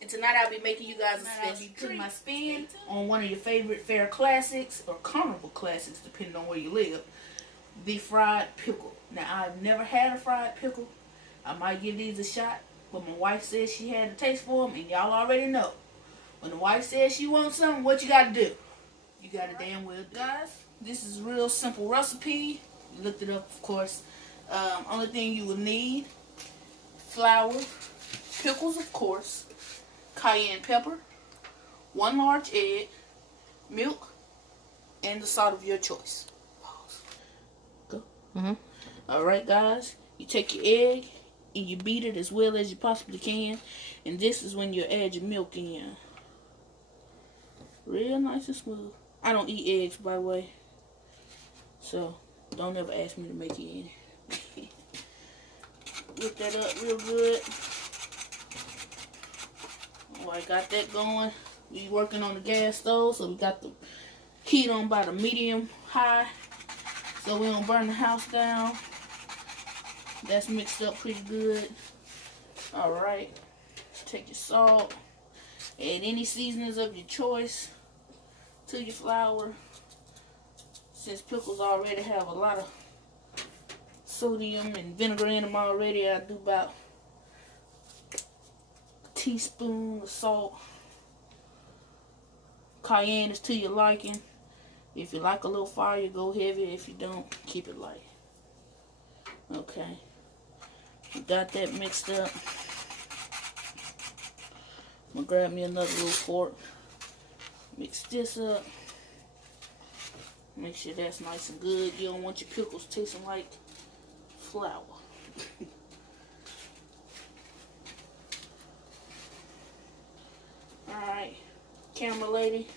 And tonight I'll be making you guys a special treat. My spin on one of your favorite fair classics or carnival classics, depending on where you live, the fried pickle. Now, I've never had a fried pickle. I might give these a shot, but my wife says she had a taste for them, and y'all already know. When the wife says she wants something, what you gotta do? You gotta damn well do. Guys, this is a real simple recipe. You looked it up, of course. Only thing you will need: flour, pickles, of course, cayenne pepper, 1 large egg, milk, and the salt of your choice. Go. Alright, guys, you take your egg and you beat it as well as you possibly can, and this is when you add your milk in. Real nice and smooth. I don't eat eggs, by the way, so don't ever ask me to make you any. Whip that up real good. Alright, got that going. We working on the gas stove, so we got the heat on by the medium high, so we don't burn the house down. That's mixed up pretty good. Alright, take your salt, add any seasonings of your choice to your flour. Since pickles already have a lot of sodium and vinegar in them already, I do about a teaspoon of salt. Cayenne is to your liking. If you like a little fire, go heavy. If you don't, keep it light. Okay, got that mixed up. I'm gonna grab me another little fork. Mix this up. Make sure that's nice and good. You don't want your pickles tasting like flour. Alright, camera lady,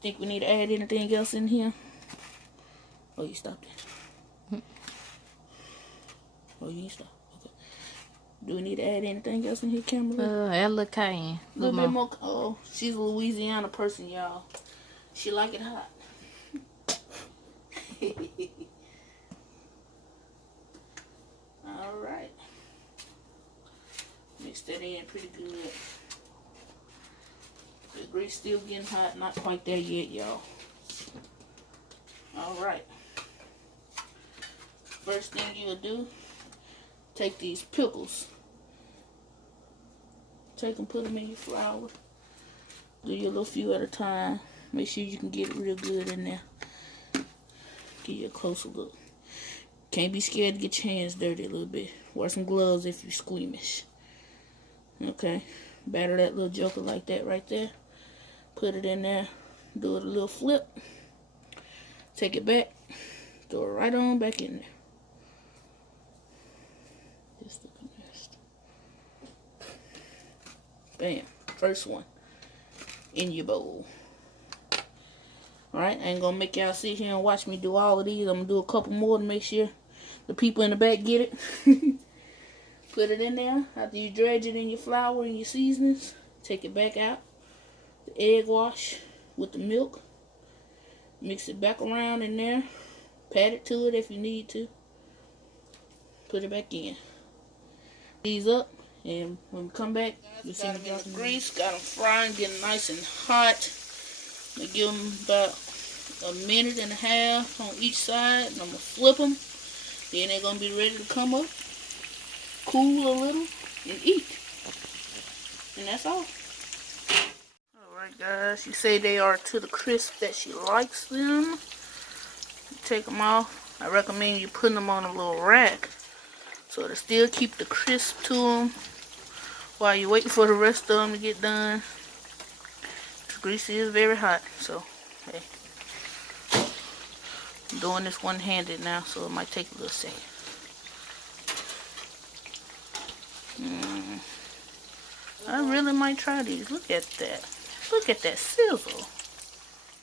think we need to add anything else in here? Oh, you stopped it. Oh, you ain't stopped. Okay. Do we need to add anything else in here, camera lady? Add a little cayenne. A little bit more. Oh, she's a Louisiana person, y'all. She like it hot. Alright. Mix that in pretty good. The grease still getting hot. Not quite there yet, y'all. Alright. First thing you'll do, take these pickles. Take them, put them in your flour. Do your little few at a time. Make sure you can get it real good in there. Give you a closer look. Can't be scared to get your hands dirty a little bit. Wear some gloves if you're squeamish. Okay. Batter that little joker like that right there. Put it in there. Do it a little flip. Take it back. Throw it right on back in there. Just look at this. Bam. First one in your bowl. Alright, I ain't gonna make y'all sit here and watch me do all of these. I'm gonna do a couple more to make sure the people in the back get it. Put it in there. After you dredge it in your flour and your seasonings, take it back out. The egg wash with the milk. Mix it back around in there. Pat it to it if you need to. Put it back in. These up, and when we come back, you'll see them in the grease. Got them frying, getting nice and hot. I'm going to give them about a minute and a half on each side, and I'm going to flip them. Then they're going to be ready to come up, cool a little, and eat. And that's all. Alright, guys, she say they are to the crisp that she likes them. Take them off. I recommend you putting them on a little rack so to still keep the crisp to them while you're waiting for the rest of them to get done. Grease is very hot, so hey, I'm doing this one-handed now, so it might take a little second. I really might try these. Look at that. Look at that sizzle.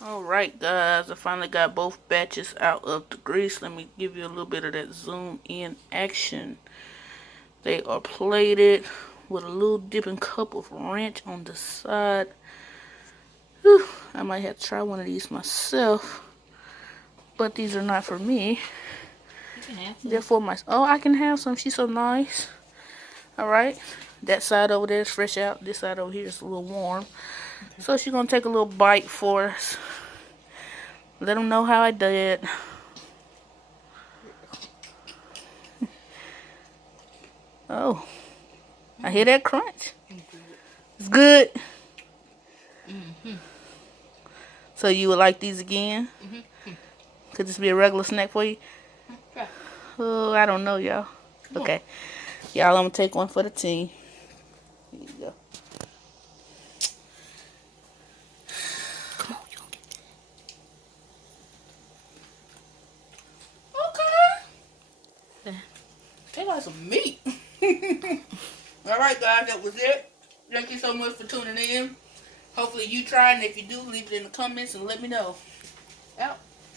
Alright, guys, I finally got both batches out of the grease. Let me give you a little bit of that zoom in action. They are plated with a little dipping cup of ranch on the side. Whew, I might have to try one of these myself, but these are not for me. You can have some. They're for my. Oh, I can have some. She's so nice. All right, that side over there is fresh out. This side over here is a little warm. Okay. So she's gonna take a little bite for us. Let them know how I did. Oh, I hear that crunch. It's good. So you would like these again? Could this be a regular snack for you? Oh, I don't know, y'all. Okay. Y'all, I'm going to take one for the team. Here you go. Come on, you gonna get that. Okay. They got some meat. Alright, guys, that was it. Thank you so much for tuning in. Hopefully you try, and if you do, leave it in the comments and let me know. Out.